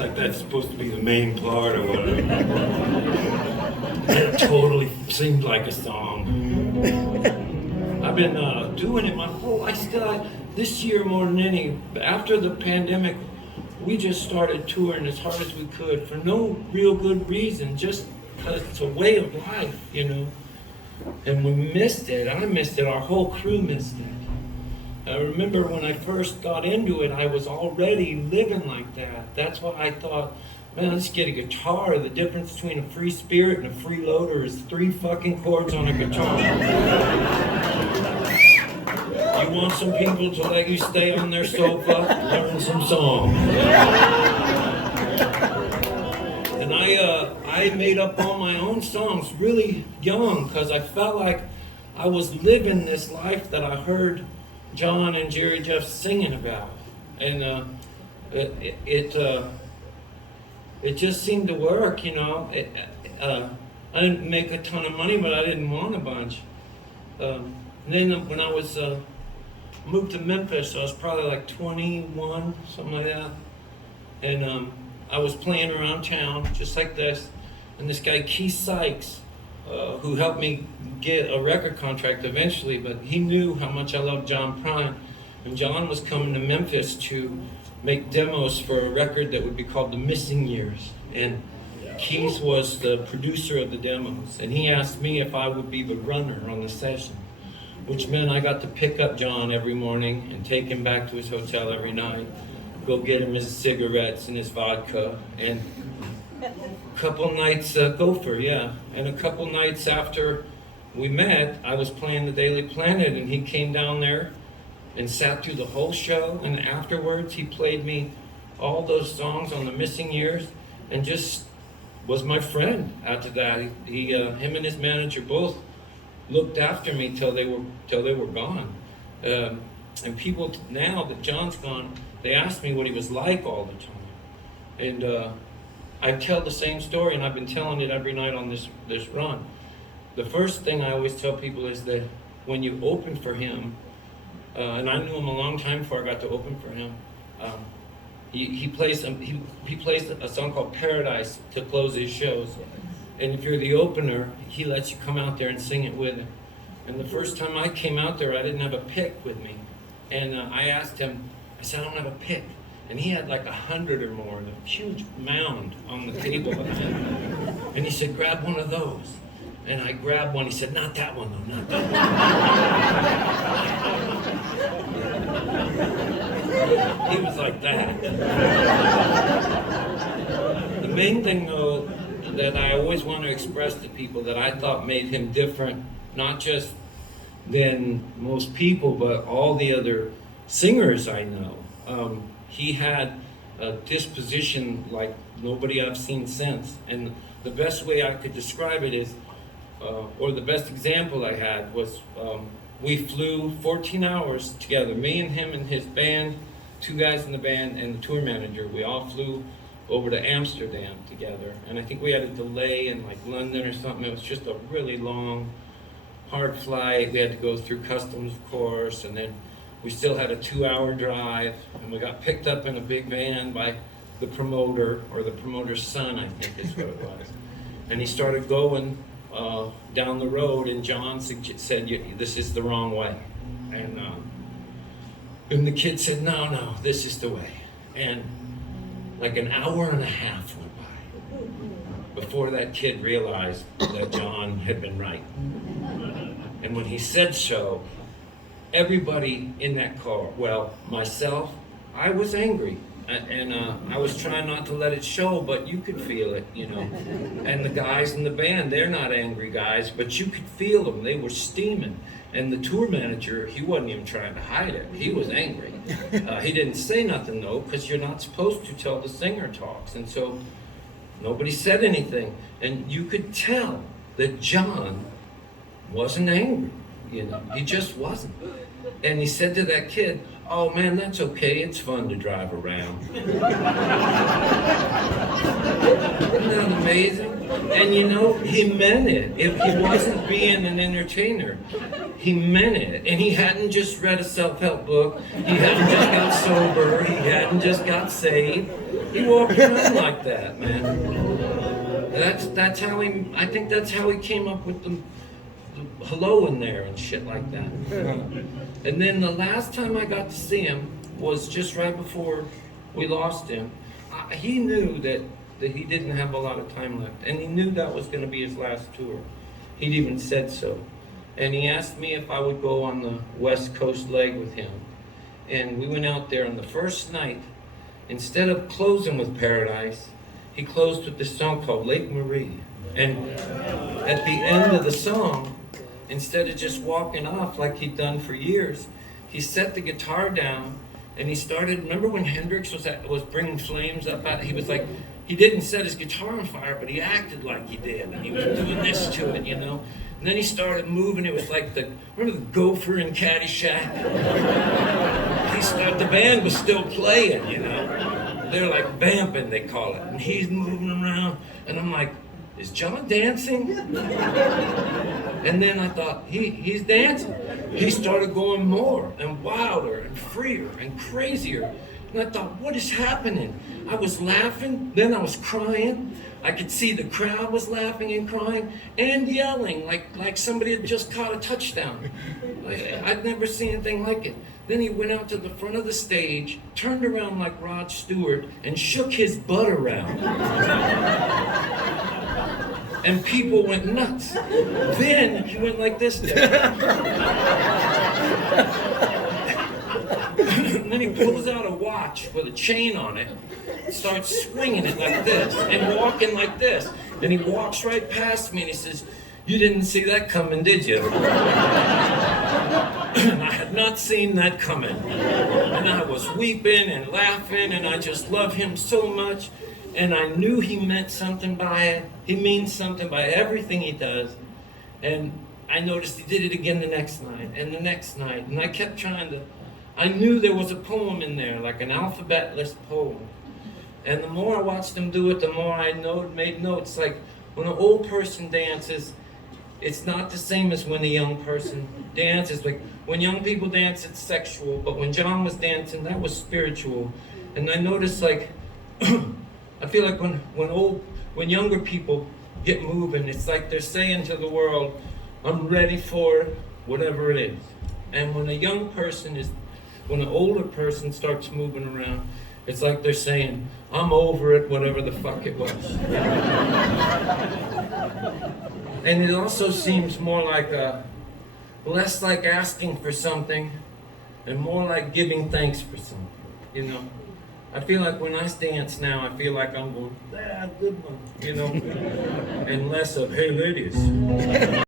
like that's supposed to be the main part or whatever. It totally seemed like a song. I've been doing it my whole life. This year more than any, after the pandemic, we just started touring as hard as we could for no real good reason, just because it's a way of life, you know. And we missed it. I missed it. Our whole crew missed it. I remember when I first got into it, I was already living like that. That's why I thought, man, let's get a guitar. The difference between a free spirit and a freeloader is 3 fucking chords on a guitar. You want some people to let you stay on their sofa, learn some songs. And I made up all my own songs really young because I felt like I was living this life that I heard John and Jerry Jeff singing about. And it just seemed to work, you know. I didn't make a ton of money, but I didn't want a bunch. And then when I was moved to Memphis, I was probably like 21, something like that. And I was playing around town, just like this. And this guy, Keith Sykes, who helped me get a record contract eventually, but he knew how much I loved John Prine. And John was coming to Memphis to make demos for a record that would be called The Missing Years. And Keith was the producer of the demos. And he asked me if I would be the runner on the session, which meant I got to pick up John every morning and take him back to his hotel every night, go get him his cigarettes and his vodka, and a couple nights, Gopher, yeah. And a couple nights after we met, I was playing the Daily Planet, and he came down there and sat through the whole show, and afterwards he played me all those songs on The Missing Years, and just was my friend after that. Him and his manager both looked after me till they were gone. And people now that John's gone, they ask me what he was like all the time. And I tell the same story, and I've been telling it every night on this run. The first thing I always tell people is that when you open for him, and I knew him a long time before I got to open for him, he plays a song called Paradise to close his shows. And if you're the opener, he lets you come out there and sing it with him. And the first time I came out there, I didn't have a pick with me. And I asked him, I said, I don't have a pick. And he had like 100 or more, a huge mound on the table. And he said, grab one of those. And I grabbed one. He said, not that one though, not that one. He was like that. The main thing though, that I always want to express to people that I thought made him different, not just than most people, but all the other singers I know. He had a disposition like nobody I've seen since. And the best way I could describe it is, or the best example I had was, we flew 14 hours together, me and him and his band, 2 guys in the band and the tour manager. We all flew over to Amsterdam together. And I think we had a delay in like London or something. It was just a really long, hard flight. We had to go through customs, of course, and then we still had a 2-hour drive, and we got picked up in a big van by the promoter, or the promoter's son, I think is what it was. And he started going down the road, and John said, this is the wrong way. And the kid said, no, this is the way. And like an hour and a half went by before that kid realized that John had been right. And when he said so, everybody in that car, well, myself, I was angry. And I was trying not to let it show, but you could feel it, you know. And the guys in the band, they're not angry guys, but you could feel them. They were steaming. And the tour manager, he wasn't even trying to hide it. He was angry. He didn't say nothing, though, because you're not supposed to till the singer talks. And so nobody said anything. And you could tell that John wasn't angry. You know, he just wasn't. And he said to that kid, oh man, that's okay, it's fun to drive around. Isn't that amazing? And you know, he meant it. If he wasn't being an entertainer, he meant it. And he hadn't just read a self-help book, he hadn't just got sober, he hadn't just got saved. He walked around like that, man. That's how he. I think that's how he came up with the hello in there and shit like that. And then the last time I got to see him was just right before we lost him. He knew that he didn't have a lot of time left, and he knew that was going to be his last tour. He'd even said so. And he asked me if I would go on the West Coast leg with him. And we went out there, and the first night, instead of closing with Paradise, he closed with this song called Lake Marie. And at the end of the song, instead of just walking off like he'd done for years, he set the guitar down and he started. Remember when Hendrix was bringing flames up out? He was like, he didn't set his guitar on fire, but he acted like he did, and he was doing this to it, you know. And then he started moving. It was like remember the gopher in Caddyshack? The band was still playing, you know. They're like vamping, they call it, and he's moving around, and I'm like, is John dancing? And then I thought, he's dancing. He started going more and wilder and freer and crazier. And I thought, what is happening? I was laughing, then I was crying. I could see the crowd was laughing and crying and yelling like somebody had just caught a touchdown. I'd never seen anything like it. Then he went out to the front of the stage, turned around like Rod Stewart, and shook his butt around. And people went nuts. Then he went like this. And then he pulls out a watch with a chain on it, starts swinging it like this, and walking like this. Then he walks right past me and he says, "You didn't see that coming, did you?" And I had not seen that coming. And I was weeping and laughing, and I just love him so much. And I knew he meant something by it. He means something by everything he does. And I noticed he did it again the next night, and the next night. And I kept trying to, I knew there was a poem in there, like an alphabetless poem. And the more I watched him do it, the more I made notes. Like when an old person dances, it's not the same as when a young person dances. Like when young people dance, it's sexual. But when John was dancing, that was spiritual. And I noticed like, I feel like when younger people get moving, it's like they're saying to the world, I'm ready for whatever it is. And when an older person starts moving around, it's like they're saying, I'm over it, whatever the fuck it was. And it also seems more like less like asking for something and more like giving thanks for something, you know? I feel like when I dance now, I feel like I'm going, good one, you know? And less of, hey ladies.